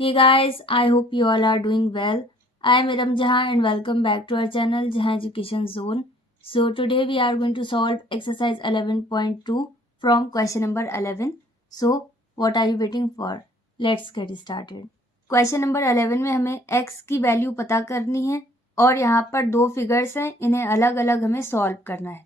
Hey guys, I hope you all are doing well. I am Iram Jahan and welcome back to our channel Jahan Education Zone. So today we are going to solve exercise 11.2 from question number 11. So what are you waiting for? Let's get started. Question number 11 में हमें x की value पता करनी है और यहाँ पर दो फिगर्स हैं, इन्हें अलग अलग हमें सॉल्व करना है।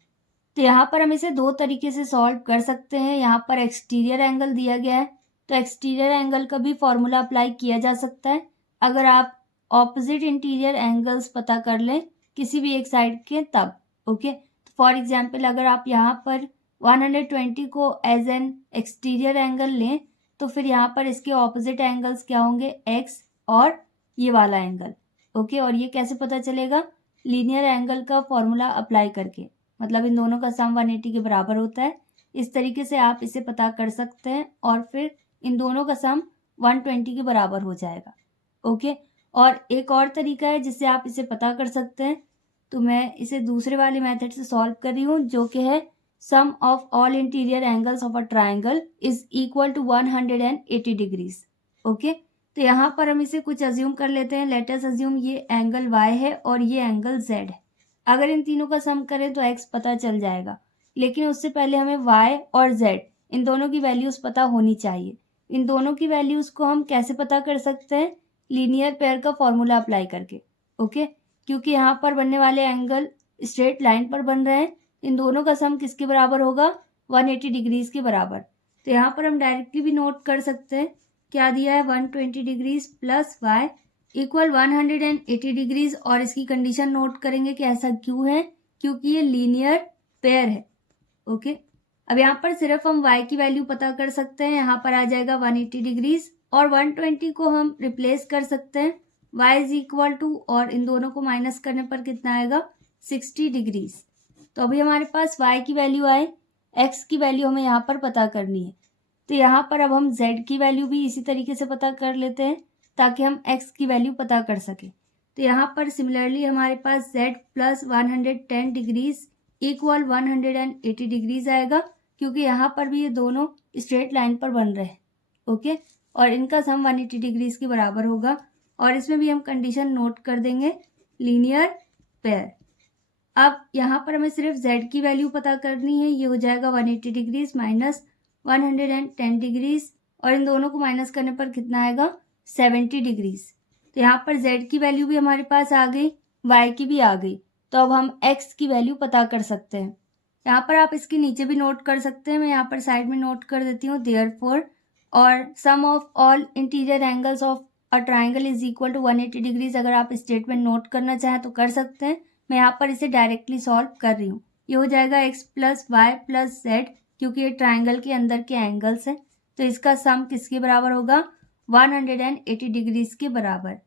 तो यहाँ पर हम इसे दो तरीके से सॉल्व कर सकते हैं। यहाँ पर एक्सटीरियर एंगल दिया गया है तो एक्सटीरियर एंगल का भी फॉर्मूला अप्लाई किया जा सकता है अगर आप ऑपोजिट इंटीरियर एंगल्स पता कर लें किसी भी एक साइड के तब। ओके, तो फॉर एग्जांपल अगर आप यहाँ पर 120 को एज एन एक्सटीरियर एंगल लें तो फिर यहाँ पर इसके ऑपोजिट एंगल्स क्या होंगे, एक्स और ये वाला एंगल। ओके, और ये कैसे पता चलेगा, लीनियर एंगल का फॉर्मूला अप्लाई करके, मतलब इन दोनों का सम 180 के बराबर होता है। इस तरीके से आप इसे पता कर सकते हैं और फिर इन दोनों का सम 120 के बराबर हो जाएगा। ओके, और एक और तरीका है जिससे आप इसे पता कर सकते हैं, तो मैं इसे दूसरे वाले मेथड से सॉल्व कर रही हूँ, जो कि है sum of all interior angles of a triangle is equal to 180 degrees. Okay, तो यहाँ पर हम इसे कुछ अज्यूम कर लेते हैं। लेट अस अज्यूम ये एंगल y है और ये एंगल z है। अगर इन तीनों का सम करें तो x पता चल जाएगा, लेकिन उससे पहले हमें y और z इन दोनों की वैल्यूज पता होनी चाहिए। इन दोनों की वैल्यूज को हम कैसे पता कर सकते हैं, लीनियर पेयर का फॉर्मूला अप्लाई करके। ओके, क्योंकि यहाँ पर बनने वाले एंगल स्ट्रेट लाइन पर बन रहे हैं, इन दोनों का सम किसके बराबर होगा, 180 डिग्रीज के बराबर। तो यहाँ पर हम डायरेक्टली भी नोट कर सकते हैं, क्या दिया है, 120 degrees plus y equal 180 degrees, और इसकी कंडीशन नोट करेंगे कि ऐसा क्यों है, क्योंकि ये लीनियर पेयर है। ओके, अब यहाँ पर सिर्फ हम y की वैल्यू पता कर सकते हैं, यहाँ पर आ जाएगा 180 डिग्रीज और 120 को हम रिप्लेस कर सकते हैं y इज इक्वल टू, और इन दोनों को माइनस करने पर कितना आएगा, 60 डिग्रीज। तो अभी हमारे पास y की वैल्यू आए, x की वैल्यू हमें यहाँ पर पता करनी है। तो यहाँ पर अब हम z की वैल्यू भी इसी तरीके से पता कर लेते हैं ताकि हम x की वैल्यू पता कर सके। तो यहाँ पर सिमिलरली हमारे पास z plus 110 degrees equal 180 degrees आएगा, क्योंकि यहाँ पर भी ये दोनों स्ट्रेट लाइन पर बन रहे हैं। ओके, और इनका सम 180 डिग्रीज के बराबर होगा, और इसमें भी हम कंडीशन नोट कर देंगे, लीनियर पेयर। अब यहाँ पर हमें सिर्फ z की वैल्यू पता करनी है, ये हो जाएगा 180 डिग्रीज माइनस 110 डिग्रीज, और इन दोनों को माइनस करने पर कितना आएगा, 70 डिग्रीज। तो यहाँ पर z की वैल्यू भी हमारे पास आ गई, y की भी आ गई, तो अब हम x की वैल्यू पता कर सकते हैं। यहाँ पर आप इसके नीचे भी नोट कर सकते हैं, मैं यहाँ पर साइड में नोट कर देती हूँ, देयरफॉर और sum of all interior angles of a triangle is equal to 180 degrees. अगर आप स्टेटमेंट नोट करना चाहें तो कर सकते हैं, मैं यहाँ पर इसे डायरेक्टली सॉल्व कर रही हूँ। ये हो जाएगा x plus y plus z, क्योंकि ये ट्राइंगल के अंदर के एंगल्स हैं, तो इसका सम किसके बराबर होगा, 180 डिग्रीज के बराबर।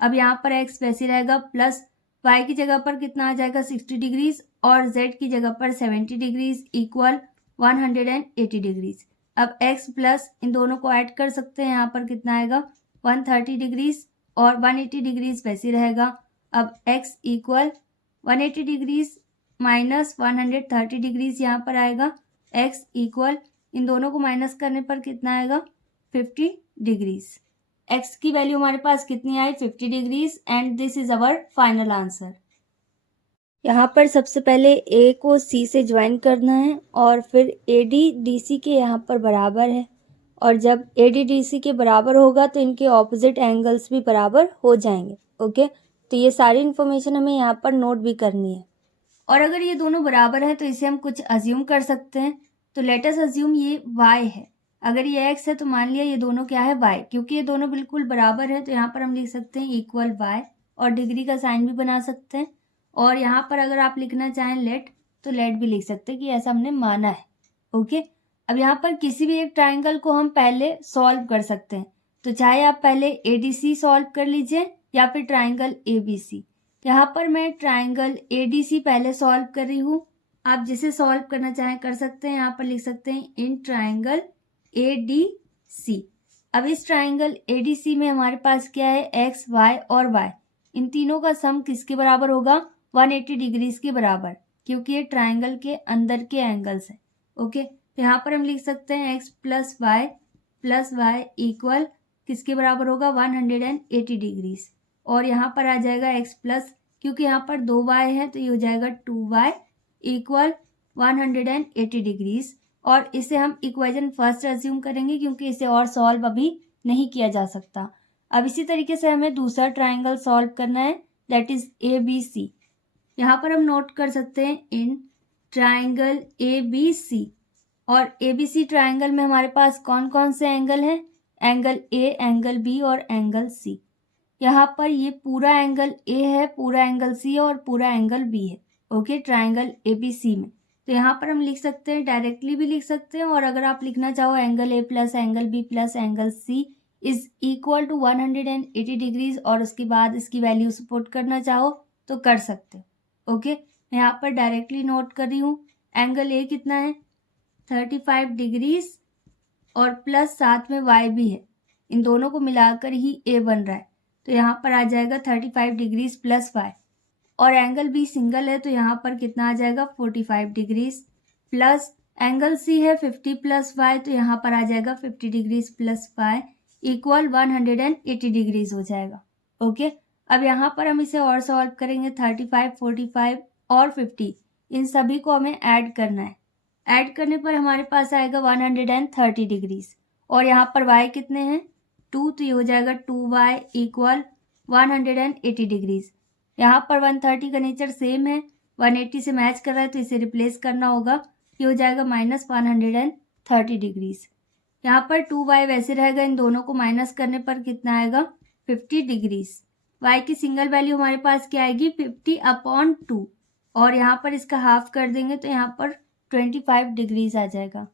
अब यहाँ पर x वैसे रहेगा, प्लस y की जगह पर कितना आ जाएगा, 60 डिग्रीज, और z की जगह पर 70 डिग्रीज इक्वल 180 डिग्रीज। अब x प्लस इन दोनों को ऐड कर सकते हैं, यहाँ पर कितना आएगा, 130 डिग्रीज, और 180 डिग्रीज वैसे रहेगा। अब x equal 180 degrees minus 130 degrees यहाँ पर आएगा, x इक्वल इन दोनों को माइनस करने पर कितना आएगा, 50 डिग्रीज। x की वैल्यू हमारे पास कितनी आई, 50 degrees, and this is our final answer. यहाँ पर सबसे पहले a को c से ज्वाइन करना है और फिर AD DC के यहाँ पर बराबर है, और जब AD DC के बराबर होगा तो इनके ऑपोजिट एंगल्स भी बराबर हो जाएंगे। ओके, तो ये सारी इन्फॉर्मेशन हमें यहाँ पर नोट भी करनी है। और अगर ये दोनों बराबर हैं तो इसे हम कुछ अज्यूम कर सकते हैं। तो लेट अस अज्यूम ये y है, अगर ये x है तो मान लिया ये दोनों क्या है, y। क्योंकि ये दोनों बिल्कुल बराबर है तो यहाँ पर हम लिख सकते हैं इक्वल y, और डिग्री का साइन भी बना सकते हैं, और यहाँ पर अगर आप लिखना चाहें लेट, तो लेट भी लिख सकते हैं कि ऐसा हमने माना है। ओके, अब यहाँ पर किसी भी एक ट्राइंगल को हम पहले सॉल्व कर सकते हैं, तो चाहे आप पहले ADC सॉल्व कर लीजिए या फिर ट्राइंगल ABC। यहाँ पर मैं ट्राइंगल ADC पहले सॉल्व कर रही हूँ, आप जिसे सॉल्व करना चाहें कर सकते हैं। यहाँ पर लिख सकते हैं इन ट्राइंगल ADC। अब इस ट्राइंगल ADC में हमारे पास क्या है, x, y और y, इन तीनों का सम किसके बराबर होगा, 180 डिग्रीज के बराबर, क्योंकि ये ट्राइंगल के अंदर के एंगल्स हैं। ओके, तो यहाँ पर हम लिख सकते हैं x प्लस वाई इक्वल किसके बराबर होगा 180 डिग्रीज। और यहाँ पर आ जाएगा x प्लस, क्योंकि यहाँ पर 2y है तो ये हो जाएगा 2y इक्वल 180 डिग्रीज। और इसे हम इक्वेशन फर्स्ट अज्यूम करेंगे क्योंकि इसे और सॉल्व अभी नहीं किया जा सकता। अब इसी तरीके से हमें दूसरा ट्राइंगल सॉल्व करना है, दैट इज ABC। यहाँ पर हम नोट कर सकते हैं इन ट्राइंगल ABC, और ABC ट्राइंगल में हमारे पास कौन कौन से एंगल हैं, एंगल A, एंगल B और एंगल C। यहाँ पर ये पूरा एंगल A है, पूरा एंगल C है और पूरा एंगल B है। ओके, ट्राइंगल ABC में तो यहाँ पर हम लिख सकते हैं, डायरेक्टली भी लिख सकते हैं, और अगर आप लिखना चाहो angle A plus angle B plus angle C is equal to 180 degrees, और उसके बाद इसकी वैल्यू पुट करना चाहो तो कर सकते हो। ओके, मैं यहाँ पर डायरेक्टली नोट कर रही हूँ, एंगल A कितना है 35 डिग्रीज और प्लस साथ में y भी है, इन दोनों को मिलाकर ही A बन रहा है, तो यहाँ पर आ जाएगा 35 डिग्रीज प्लस y। और एंगल B सिंगल है तो यहाँ पर कितना आ जाएगा 45 डिग्रीज, प्लस एंगल C है 50 प्लस y, तो यहाँ पर आ जाएगा 50 degrees plus y equal 180 degrees हो जाएगा। ओके, अब यहाँ पर हम इसे और सॉल्व करेंगे, 35, 45 और 50 इन सभी को हमें ऐड करना है। ऐड करने पर हमारे पास आएगा 130 डिग्रीज, और यहाँ पर y कितने हैं 2, तो ये हो जाएगा 2y इक्वल 180 डिग्रीज। यहाँ पर 130 का नेचर सेम है, 180 से मैच कर रहा है तो इसे रिप्लेस करना होगा, ये हो जाएगा माइनस 130 डिग्रीज। यहाँ पर 2y वैसे रहेगा, इन दोनों को माइनस करने पर कितना आएगा 50 डिग्रीज। y की सिंगल वैल्यू हमारे पास क्या आएगी 50/2, और यहाँ पर इसका हाफ कर देंगे तो यहाँ पर 25 डिग्रीज आ जाएगा।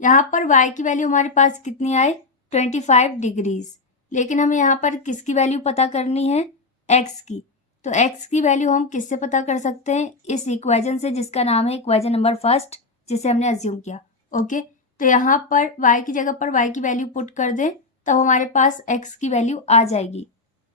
यहाँ पर y की वैल्यू हमारे पास कितनी आए 25 डिग्रीज, लेकिन हमें यहाँ पर किसकी वैल्यू पता करनी है x की, तो x की वैल्यू हम किससे पता कर सकते हैं, इस इक्वेशन से जिसका नाम है इक्वेशन नंबर फर्स्ट, जिसे हमने अज्यूम किया। ओके, तो यहाँ पर y की जगह पर y की वैल्यू पुट कर दें तब हमारे पास x की वैल्यू आ जाएगी।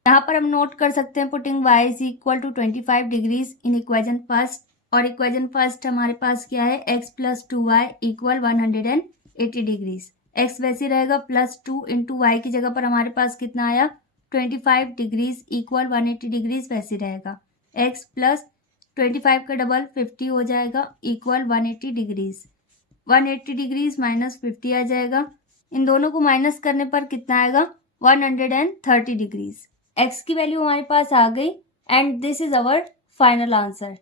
यहाँ पर हम नोट कर सकते हैं putting y is equal to 25 degrees in equation first, और इक्वेशन फर्स्ट हमारे पास क्या है x plus 2y equal 180 degrees. x वैसे रहेगा प्लस 2 इंटू वाई की जगह पर हमारे पास कितना आया 25 डिग्रीज इक्वल 180 डिग्रीज वैसे रहेगा। x प्लस 25 का डबल 50 हो जाएगा इक्वल 180 डिग्रीज। 180 डिग्रीज माइनस 50 आ जाएगा, इन दोनों को माइनस करने पर कितना आएगा 130 डिग्रीज। x की वैल्यू हमारे पास आ गई and this is our final answer.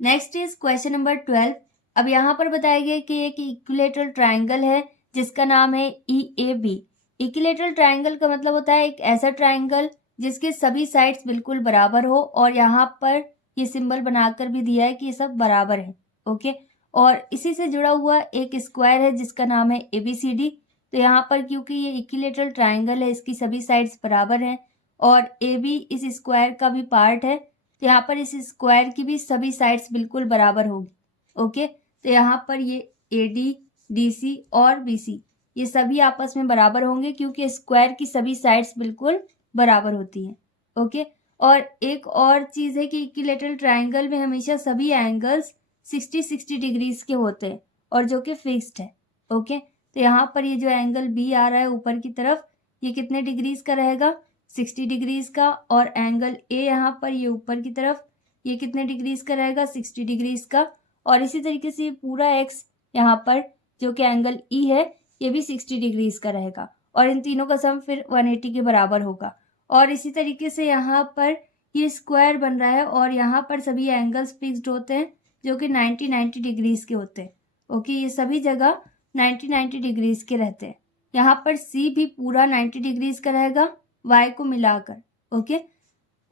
Next is question number 12। अब यहाँ पर बताया गया कि एक इक्विलेटरल ट्राइंगल है जिसका नाम है EAB। इक्विलेटरल ट्राइंगल का मतलब होता है एक ऐसा ट्राइंगल जिसके सभी साइड्स बिल्कुल बराबर हो, और यहाँ पर ये सिंबल बनाकर भी दिया है कि ये सब बराबर है। ओके, और इसी से जुड़ा हुआ एक स्क्वायर है जिसका नाम है ABCD। तो यहाँ पर क्योंकि ये इक्विलेटरल ट्राइंगल है, इसकी सभी साइड्स बराबर हैं और AB इस स्क्वायर का भी पार्ट है, तो यहाँ पर इस स्क्वायर की भी सभी साइड्स बिल्कुल बराबर होगी। ओके, तो यहाँ पर ये AD, DC और BC ये सभी आपस में बराबर होंगे क्योंकि स्क्वायर की सभी साइड्स बिल्कुल बराबर होती हैं। ओके, और एक और चीज़ है कि इक्विलेटरल ट्राइंगल में हमेशा सभी एंगल्स 60-60 डिग्रीज के होते हैं और जो कि फिक्स्ड है। ओके, तो यहाँ पर ये जो एंगल B आ रहा है ऊपर की तरफ, ये कितने डिग्रीज का रहेगा 60 डिग्रीज का, और एंगल A यहाँ पर ये ऊपर की तरफ ये कितने डिग्रीज का रहेगा 60 डिग्रीज का, और इसी तरीके से ये पूरा x यहाँ पर जो कि एंगल E है ये भी 60 डिग्रीज का रहेगा, और इन तीनों का सम फिर 180 के बराबर होगा। और इसी तरीके से यहाँ पर ये स्क्वायर बन रहा है और यहाँ पर सभी एंगल्स फिक्स्ड होते हैं जो कि 90 डिग्रीज के होते हैं। ओके, ये सभी जगह 90 डिग्रीज के रहते हैं। यहाँ पर C भी पूरा 90 डिग्रीज का रहेगा y को मिलाकर। ओके,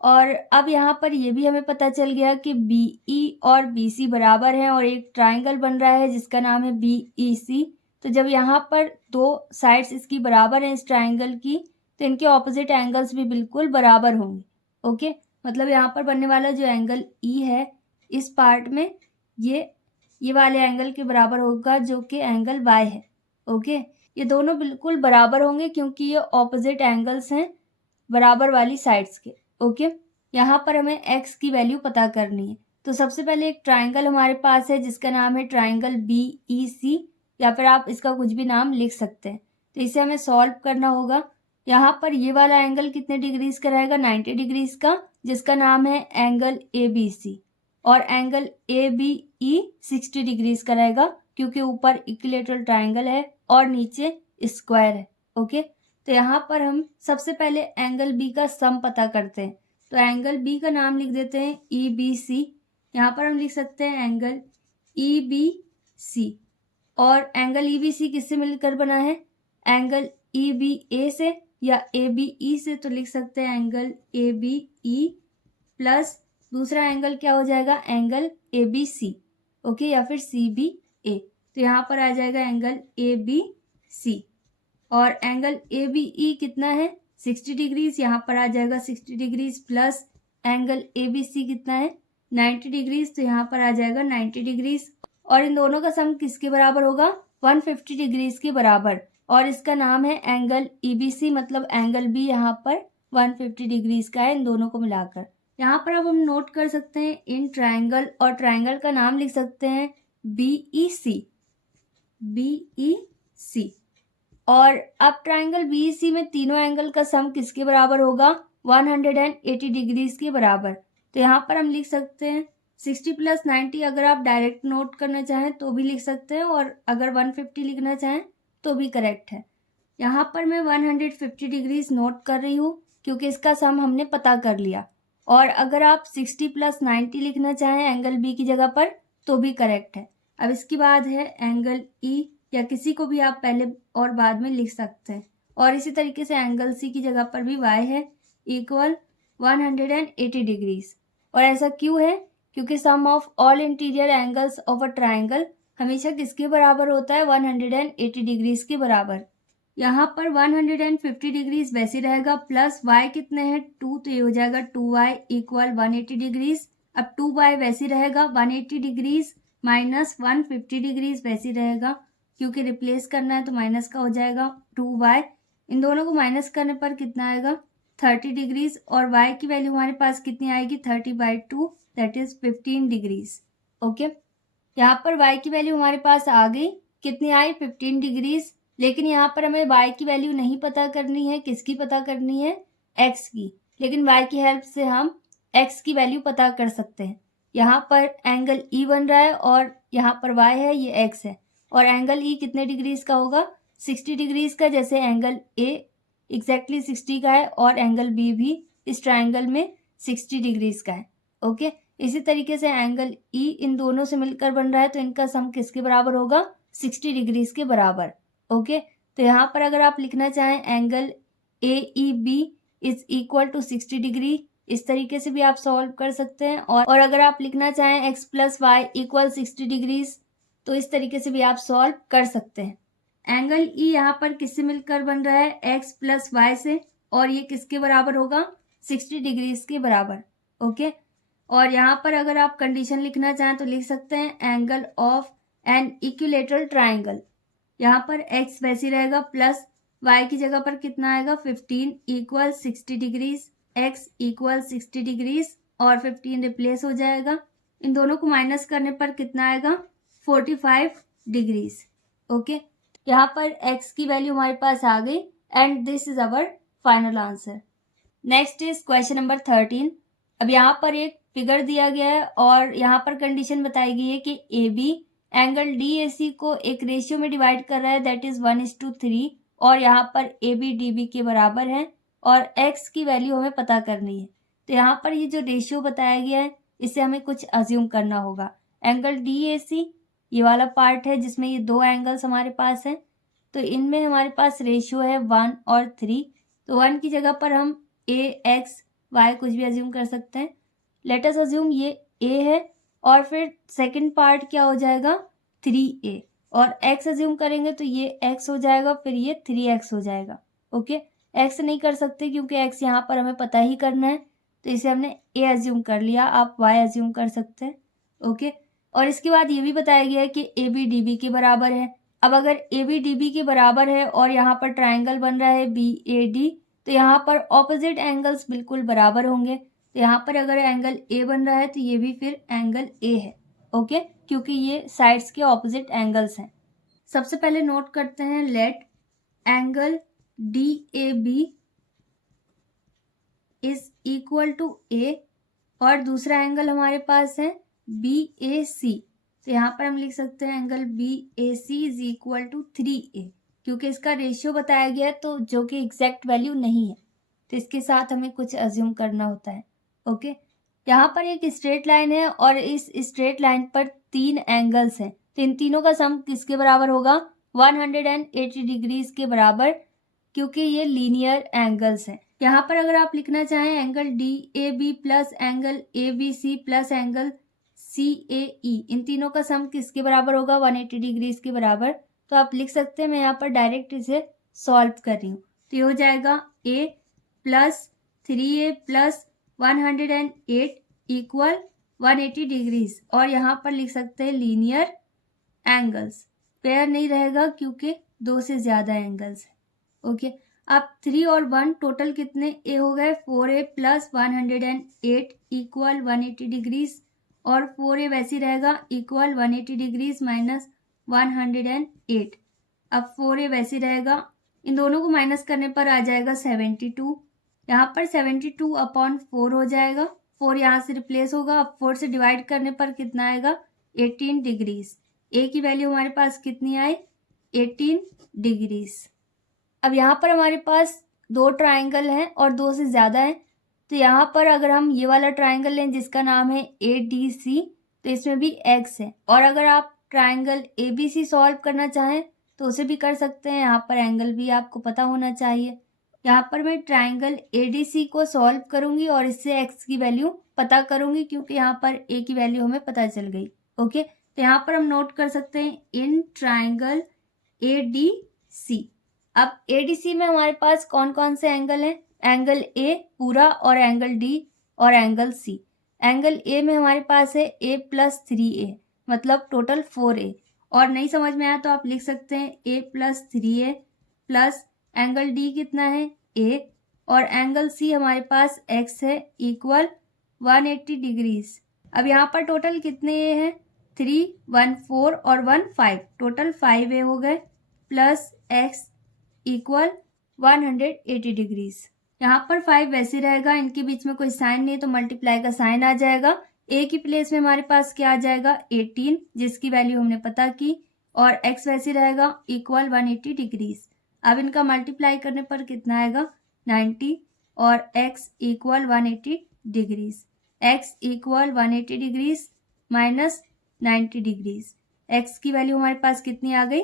और अब यहाँ पर ये भी हमें पता चल गया कि BE और BC बराबर हैं और एक ट्राइंगल बन रहा है जिसका नाम है BEC। तो जब यहाँ पर दो साइड्स इसकी बराबर हैं इस ट्राइंगल की, तो इनके ऑपोजिट एंगल्स भी बिल्कुल बराबर होंगे। ओके, मतलब यहाँ पर बनने वाला जो एंगल E है इस पार्ट में ये वाले एंगल के बराबर होगा जो कि एंगल Y है। ओके, ये दोनों बिल्कुल बराबर होंगे क्योंकि ये ऑपोजिट एंगल्स हैं बराबर वाली साइड्स के। ओके, यहाँ पर हमें x की वैल्यू पता करनी है। तो सबसे पहले एक ट्राइंगल हमारे पास है जिसका नाम है ट्राइंगल BEC, या फिर आप इसका कुछ भी नाम लिख सकते हैं। तो इसे हमें सॉल्व करना होगा। यहाँ पर ये वाला एंगल कितने डिग्रीज का रहेगा, 90 डिग्रीज का, जिसका नाम है एंगल ABC। और एंगल ABE 60 डिग्रीज का रहेगा, क्योंकि ऊपर इक्विलेटरल ट्राइंगल है और नीचे स्क्वायर है। ओके, तो यहाँ पर हम सबसे पहले एंगल B का सम पता करते हैं। तो एंगल B का नाम लिख देते हैं EBC। यहाँ पर हम लिख सकते हैं एंगल EBC। और एंगल EBC किससे मिलकर बना है, एंगल EBA से या ABE से। तो लिख सकते हैं एंगल ABE प्लस दूसरा एंगल क्या हो जाएगा, एंगल ABC। ओके, या फिर CBA। तो यहाँ पर आ जाएगा एंगल ABC। और एंगल ABE कितना है, 60 डिग्रीज। यहाँ पर आ जाएगा 60 डिग्रीज प्लस एंगल ABC कितना है, 90 डिग्रीज। तो यहाँ पर आ जाएगा 90 डिग्रीज। और इन दोनों का सम किसके बराबर होगा, 150 डिग्रीज के बराबर। और इसका नाम है एंगल EBC, मतलब एंगल B यहाँ पर 150 डिग्रीज का है इन दोनों को मिलाकर। यहाँ पर अब हम नोट कर सकते हैं इन ट्राइंगल, और ट्राइंगल का नाम लिख सकते हैं BEC। और अब ट्राइंगल BEC में तीनों एंगल का सम किसके बराबर होगा, 180 डिग्रीज के बराबर। तो यहाँ पर हम लिख सकते हैं 60 प्लस 90। अगर आप डायरेक्ट नोट करना चाहें तो भी लिख सकते हैं, और अगर 150 लिखना चाहें तो भी करेक्ट है। यहाँ पर मैं 150 डिग्रीज नोट कर रही हूँ, क्योंकि इसका सम हमने पता कर लिया। और अगर आप 60 प्लस 90 लिखना चाहें एंगल B की जगह पर तो भी करेक्ट है। अब इसके बाद है एंगल E, या किसी को भी आप पहले और बाद में लिख सकते हैं। और इसी तरीके से एंगल C की जगह पर भी y है इक्वल 180 डिग्रीज। और ऐसा क्यों है, क्योंकि sum of all interior angles of a triangle हमेशा किसके बराबर होता है, 180 डिग्रीज के बराबर। यहाँ पर 150 डिग्रीज वैसे रहेगा, प्लस y कितने हैं 2, तो ये हो जाएगा 2y इक्वल 180 डिग्रीज। अब 2y वैसे रहेगा, 180 डिग्रीज माइनस 150 डिग्रीज वैसे रहेगा, क्योंकि रिप्लेस करना है तो माइनस का हो जाएगा 2y। इन दोनों को माइनस करने पर कितना आएगा, 30 डिग्रीज। और y की वैल्यू हमारे पास कितनी आएगी, 30/2 दैट इज 15 डिग्रीज। ओके, यहाँ पर y की वैल्यू हमारे पास आ गई, कितनी आई, 15 डिग्रीज। लेकिन यहाँ पर हमें y की वैल्यू नहीं पता करनी है, किसकी पता करनी है, x की। लेकिन y की हेल्प से हम x की वैल्यू पता कर सकते हैं। यहाँ पर एंगल E बन रहा है और यहाँ पर y है, ये x है। और एंगल E कितने डिग्रीज का होगा, 60 डिग्रीज का, जैसे एंगल A एग्जैक्टली 60 का है और एंगल B भी इस ट्राइंगल में 60 डिग्रीज का है। ओके, इसी तरीके से एंगल E इन दोनों से मिलकर बन रहा है, तो इनका सम किसके बराबर होगा, 60 डिग्रीज के बराबर। ओके, तो यहाँ पर अगर आप लिखना चाहें angle AEB is equal to 60 degree, इस तरीके से भी आप सॉल्व कर सकते हैं। और अगर आप लिखना चाहें x plus y equal 60 degrees, तो इस तरीके से भी आप सॉल्व कर सकते हैं। एंगल E यहाँ पर किससे मिलकर बन रहा है, x प्लस वाई से, और ये किसके बराबर होगा, 60 डिग्रीज के बराबर। ओके, और यहाँ पर अगर आप कंडीशन लिखना चाहें तो लिख सकते हैं angle of an equilateral triangle. यहाँ पर x वैसे रहेगा, प्लस y की जगह पर कितना आएगा, 15 equal 60 degrees, x equal 60 degrees और 15 रिप्लेस हो जाएगा। इन दोनों को माइनस करने पर कितना आएगा, 45 डिग्रीज। ओके, यहाँ पर x की वैल्यू हमारे पास आ गई and this is our final answer. Next is question number 13। अब यहाँ पर एक फिगर दिया गया है और यहाँ पर कंडीशन बताई गई है कि AB एंगल DAC को एक रेशियो में डिवाइड कर रहा है, दैट इज 1:3, और यहाँ पर AB DB के बराबर है और x की वैल्यू हमें पता करनी है। तो यहाँ पर ये जो रेशियो बताया गया है इससे हमें कुछ अज्यूम करना होगा। एंगल DAC ये वाला पार्ट है जिसमें ये दो एंगल्स हमारे पास हैं, तो इनमें हमारे पास रेशियो है 1 और 3। तो 1 की जगह पर हम AX Y कुछ भी अज्यूम कर सकते हैं। लेट अस अज्यूम ये A है और फिर सेकंड पार्ट क्या हो जाएगा, 3A, और x अज्यूम करेंगे तो ये x हो जाएगा, फिर ये 3x हो जाएगा। ओके, x नहीं कर सकते क्योंकि x यहाँ पर हमें पता ही करना है, तो इसे हमने A अज्यूम कर लिया, आप y अज्यूम कर सकते हैं। ओके, और इसके बाद ये भी बताया गया है कि AB DB के बराबर है। अब अगर AB DB के बराबर है और यहाँ पर ट्राइंगल बन रहा है BAD, तो यहाँ पर ऑपोजिट एंगल्स बिल्कुल बराबर होंगे। तो यहाँ पर अगर एंगल A बन रहा है तो ये भी फिर एंगल A है। ओके, क्योंकि ये साइड्स के ऑपोजिट एंगल्स हैं। सबसे पहले नोट करते हैं let angle DAB is equal to A और दूसरा एंगल हमारे पास है BAC। तो यहाँ पर हम लिख सकते हैं angle BAC is equal to 3A, क्योंकि इसका रेशियो बताया गया है तो जो कि एग्जैक्ट वैल्यू नहीं है, तो इसके साथ हमें कुछ अज्यूम करना होता है। ओके, यहाँ पर एक स्ट्रेट लाइन है और इस स्ट्रेट लाइन पर 3 एंगल्स हैं, तो इन तीनों का सम किसके बराबर होगा? 180 डिग्रीज के बराबर, क्योंकि ये लीनियर एंगल्स हैं। यहाँ पर अगर आप लिखना चाहें angle DAB plus angle ABC plus angle CAE, इन तीनों का सम किसके बराबर होगा? 180 डिग्रीज के बराबर। तो आप लिख सकते हैं, मैं यहाँ पर डायरेक्ट इसे सॉल्व कर रही हूँ, तो ये हो जाएगा A plus 3A plus 108 equal 180 degrees, और यहाँ पर लिख सकते हैं लीनियर एंगल्स। पेयर नहीं रहेगा क्योंकि 2 से ज़्यादा एंगल्स है। ओके, अब 3 और 1 टोटल कितने A हो गए? 4A प्लस 108 इक्वल 180 डिग्रीज, और 4A वैसे रहेगा इक्वल 180 डिग्रीज माइनस 108। अब 4A वैसे रहेगा, इन दोनों को माइनस करने पर आ जाएगा 72। यहाँ पर 72 अपॉन 4 हो जाएगा, 4 यहाँ से रिप्लेस होगा। अब 4 से डिवाइड करने पर कितना आएगा? 18 डिग्रीज। A की वैल्यू हमारे पास कितनी आई? 18 डिग्रीज। अब यहाँ पर हमारे पास 2 ट्राइंगल हैं और 2 से ज़्यादा हैं, तो यहाँ पर अगर हम ये वाला ट्राइंगल लें जिसका नाम है ADC, तो इसमें भी x है, और अगर आप ट्राइंगल ABC सॉल्व करना चाहें तो उसे भी कर सकते हैं। यहाँ पर एंगल भी आपको पता होना चाहिए। यहाँ पर मैं ट्राइंगल ADC को सॉल्व करूँगी और इससे x की वैल्यू पता करूँगी, क्योंकि यहाँ पर A की वैल्यू हमें पता चल गई। ओके, तो यहाँ पर हम नोट कर सकते हैं इन ट्राइंगल ADC। अब ADC में हमारे पास कौन कौन से एंगल हैं? एंगल A पूरा और एंगल D और एंगल C। एंगल A में हमारे पास है A प्लस 3A, मतलब टोटल 4A, और नहीं समझ में आया तो आप लिख सकते हैं A plus 3A plus angle D कितना है? A, और एंगल C हमारे पास X है इक्वल 180 डिग्रीज। अब यहाँ पर टोटल कितने A हैं? 3, 1 4 और 1 5, टोटल 5A हो गए, प्लस X इक्वल 180 डिग्रीज। यहाँ पर 5 वैसे रहेगा, इनके बीच में कोई साइन नहीं तो मल्टीप्लाई का साइन आ जाएगा। A की प्लेस में हमारे पास क्या आ जाएगा? 18, जिसकी वैल्यू हमने पता की, और x वैसे रहेगा इक्वल 180 डिग्रीज। अब इनका मल्टीप्लाई करने पर कितना आएगा? 90, और x equal 180 degrees. x equal 180 degrees minus 90 degrees. x की वैल्यू हमारे पास कितनी आ गई?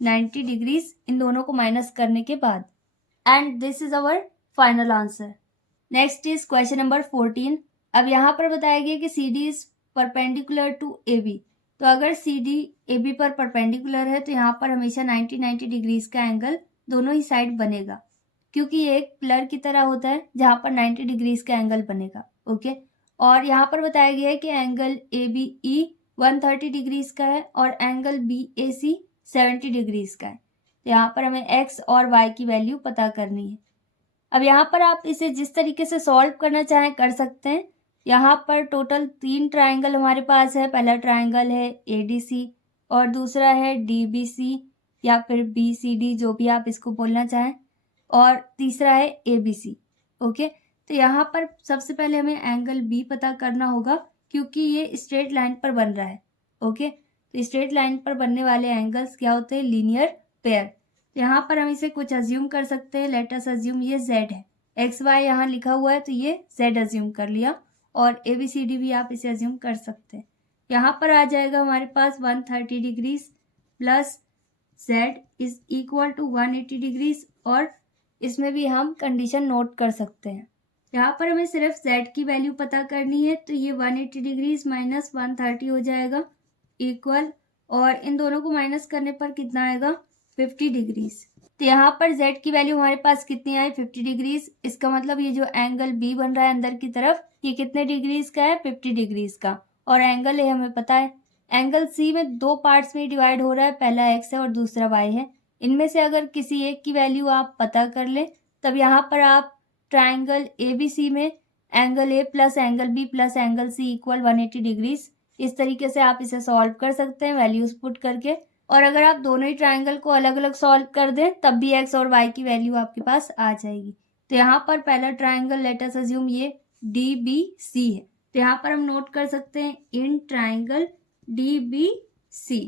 90 डिग्रीज, इन दोनों को माइनस करने के बाद। And this is our final answer. Next is question number 14। अब यहाँ पर बताया गया कि CD is perpendicular to AB। तो अगर CD AB पर परपेंडिकुलर है तो यहाँ पर हमेशा 90 डिग्रीज का एंगल दोनों ही साइड बनेगा, क्योंकि ये एक पिलर की तरह होता है जहाँ पर 90 डिग्रीज का एंगल बनेगा। ओके, और यहाँ पर बताया गया है कि एंगल ABE 130 डिग्रीज का है और एंगल BAC 70 डिग्रीज का है। तो यहाँ पर हमें x और y की वैल्यू पता करनी है। अब यहाँ पर आप इसे जिस तरीके से सॉल्व करना चाहें कर सकते हैं। यहाँ पर टोटल 3 ट्राइंगल हमारे पास है। पहला ट्राइंगल है ADC और दूसरा है DBC या फिर BCD, जो भी आप इसको बोलना चाहें, और तीसरा है ABC। ओके, तो यहाँ पर सबसे पहले हमें एंगल B पता करना होगा, क्योंकि ये स्ट्रेट लाइन पर बन रहा है। ओके, तो स्ट्रेट लाइन पर बनने वाले एंगल्स क्या होते हैं? Linear pair. यहाँ पर हम इसे कुछ अज्यूम कर सकते हैं। लेट अस अज्यूम ये Z है, XY यहाँ लिखा हुआ है तो ये Z अज्यूम कर लिया, और ABCD भी आप इसे अज्यूम कर सकते हैं। यहाँ पर आ जाएगा हमारे पास 130 degrees plus Z is equal to 180 degrees, और इसमें भी हम कंडीशन नोट कर सकते हैं। यहाँ पर हमें सिर्फ Z की वैल्यू पता करनी है, तो ये 180 डिग्रीज माइनस 130 हो जाएगा इक्वल, और इन दोनों को माइनस करने पर कितना आएगा? 50 डिग्रीज। तो यहाँ पर Z की वैल्यू हमारे पास कितनी आई? 50 डिग्रीज। इसका मतलब ये जो एंगल B बन रहा है अंदर की तरफ, ये कितने डिग्रीज का है? 50 डिग्रीज का। और एंगल A हमें पता है। एंगल C में 2 पार्ट्स में डिवाइड हो रहा है, पहला x है और दूसरा y है। इनमें से अगर किसी एक की वैल्यू आप पता कर लें, तब यहाँ पर आप ट्राइंगल ABC में angle A plus angle B plus angle C equal 180 degrees, इस तरीके से आप इसे सॉल्व कर सकते हैं वैल्यूज पुट करके। और अगर आप दोनों ही ट्राइंगल को अलग अलग सॉल्व कर दें तब भी एक्स और वाई की वैल्यू आपके पास आ जाएगी। तो यहाँ पर पहला ट्राइंगल लेट अस अज्यूम ये DBC है, तो यहाँ पर हम नोट कर सकते हैं इन ट्राइंगल DBC।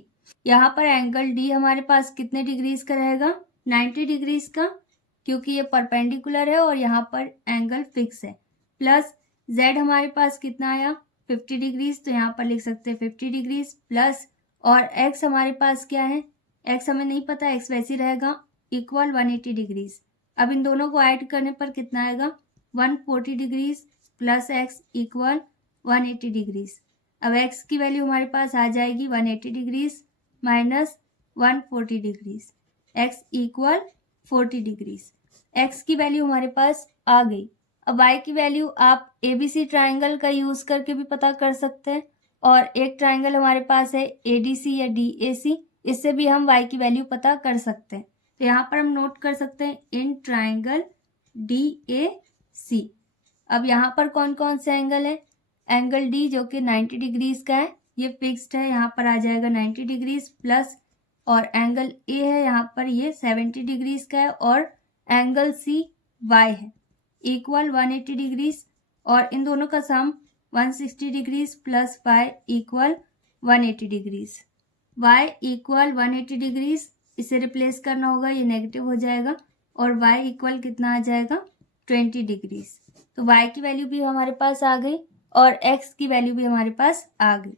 यहाँ पर एंगल D हमारे पास कितने डिग्रीज का रहेगा, 90 डिग्रीज का, क्योंकि ये परपेंडिकुलर है और यहाँ पर एंगल फिक्स है। प्लस Z हमारे पास कितना आया, 50 डिग्रीज, तो यहाँ पर लिख सकते हैं 50 डिग्रीज प्लस, और x हमारे पास क्या है, x हमें नहीं पता, x वैसे ही रहेगा, इक्वल 180 डिग्रीज। अब इन दोनों को ऐड करने पर कितना आएगा, 140 degrees plus x equal 180 degrees. अब x की वैल्यू हमारे पास आ जाएगी 180 degrees minus 140 degrees, x equal 40 degrees. x की वैल्यू हमारे पास आ गई। अब y की वैल्यू आप ABC ट्राइंगल का यूज करके भी पता कर सकते हैं, और एक ट्राइंगल हमारे पास है ADC या DAC, इससे भी हम y की वैल्यू पता कर सकते हैं। तो यहाँ पर हम नोट कर सकते हैं इन ट्राइंगल DAC। अब यहाँ पर कौन कौन से एंगल है, एंगल D जो कि 90 डिग्रीज का है, ये फिक्स्ड है, यहाँ पर आ जाएगा 90 डिग्रीज प्लस, और एंगल A है यहाँ पर ये 70 डिग्रीज का है, और एंगल C Y है इक्वल 180 डिग्रीज, और इन दोनों का सम 160 degrees plus y equal 180 degrees. y equal 180 degrees, इसे रिप्लेस करना होगा, ये नेगेटिव हो जाएगा, और y इक्वल कितना आ जाएगा, 20 डिग्रीज। तो y की वैल्यू भी हमारे पास आ गई और x की वैल्यू भी हमारे पास आ गई।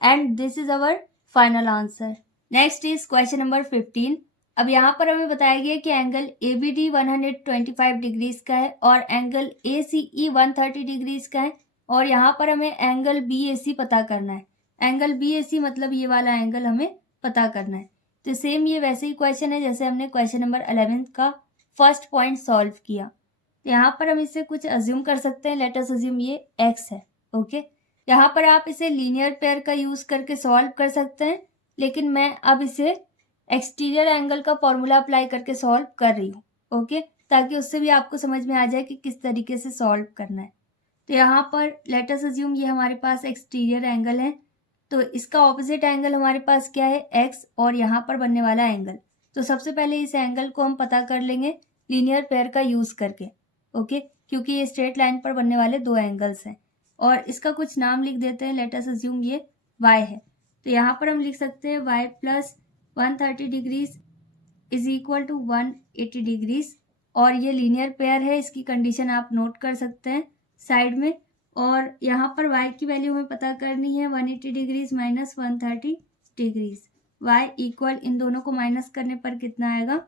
And this is our final answer. Next is question number 15। अब यहाँ पर हमें बताया गया कि एंगल ABD 125 डिग्रीज का है और एंगल ACE 130 डिग्रीज का है, और यहाँ पर हमें एंगल BAC पता करना है। एंगल BAC मतलब ये वाला एंगल हमें पता करना है। तो सेम ये वैसे ही क्वेश्चन है जैसे हमने क्वेश्चन नंबर 11 का फर्स्ट पॉइंट सॉल्व किया। तो यहाँ पर हम इसे कुछ अज्यूम कर सकते हैं, लेट अस अज्यूम ये x है, ओके। यहाँ पर आप इसे लीनियर पेयर का यूज करके सॉल्व कर सकते हैं, लेकिन मैं अब इसे एक्सटीरियर एंगल का फॉर्मूला अप्लाई करके सॉल्व कर रही हूँ, ओके, ताकि उससे भी आपको समझ में आ जाए कि किस तरीके से सॉल्व करना है। तो यहाँ पर लेट अस अज्यूम ये हमारे पास एक्सटीरियर एंगल है, तो इसका ऑपोजिट एंगल हमारे पास क्या है, x, और यहाँ पर बनने वाला एंगल। तो सबसे पहले इस एंगल को हम पता कर लेंगे लीनियर पेयर का यूज करके, ओके, क्योंकि ये स्ट्रेट लाइन पर बनने वाले दो एंगल्स हैं, और इसका कुछ नाम लिख देते हैं। लेट अस अज्यूम ये y है, तो यहाँ पर हम लिख सकते हैं y plus 130 degrees is equal to 180 degrees, और ये लीनियर पेयर है, इसकी कंडीशन आप नोट कर सकते हैं साइड में। और यहाँ पर y की वैल्यू हमें पता करनी है 180 degrees minus 130 degrees, y equal in दोनों को माइनस करने पर कितना आएगा,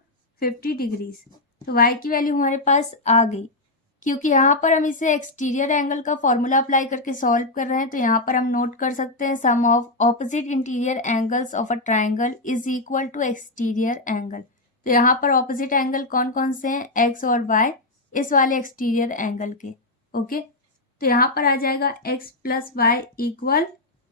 50 डिग्रीज। तो y की वैल्यू हमारे पास आ गई। क्योंकि यहाँ पर हम इसे एक्सटीरियर एंगल का फॉर्मूला अप्लाई करके सॉल्व कर रहे हैं, तो यहाँ पर हम नोट कर सकते हैं sum of opposite interior angles of a triangle is equal to exterior angle. तो यहाँ पर ऑपोजिट एंगल कौन कौन से हैं, x और y, इस वाले एक्सटीरियर एंगल के, ओके। तो यहाँ पर आ जाएगा x plus y equal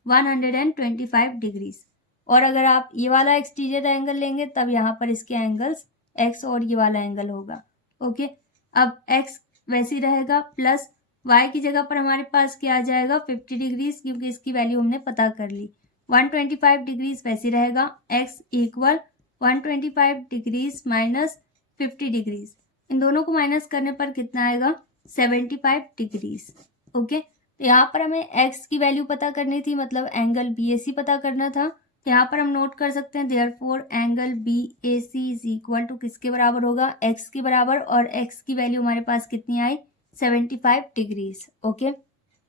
125 degrees, और अगर आप ये वाला एक्सटीरियर एंगल लेंगे तब यहाँ पर इसके एंगल्स x और ये वाला एंगल होगा, ओके। अब x वैसे ही रहेगा, प्लस y की जगह पर हमारे पास क्या आ जाएगा, 50 डिग्रीज, क्योंकि इसकी वैल्यू हमने पता कर ली। 125 डिग्रीज वैसे ही रहेगा, x equal 125 degrees minus 50 degrees, इन दोनों को माइनस करने पर कितना आएगा, 75 डिग्रीज, ओके। तो यहाँ पर हमें x की वैल्यू पता करनी थी, मतलब एंगल BAC पता करना था। तो यहाँ पर हम नोट कर सकते हैं therefore angle BAC is equal to किसके बराबर होगा, x के बराबर, और x की वैल्यू हमारे पास कितनी आई, 75 डिग्रीज, ओके।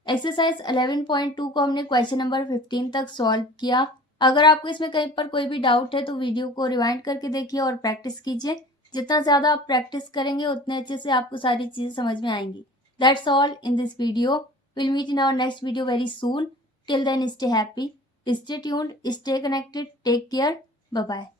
एक्सरसाइज 11.2 को हमने क्वेश्चन नंबर 15 तक सॉल्व किया। अगर आपको इसमें कहीं पर कोई भी डाउट है तो वीडियो को रिवाइंड करके देखिए और प्रैक्टिस कीजिए। जितना ज़्यादा आप प्रैक्टिस करेंगे उतने अच्छे से आपको सारी चीज़ें समझ में आएंगी। That's all in this video. Will meet in our next video very soon. Till then stay happy, stay tuned, stay connected, take care, bye bye.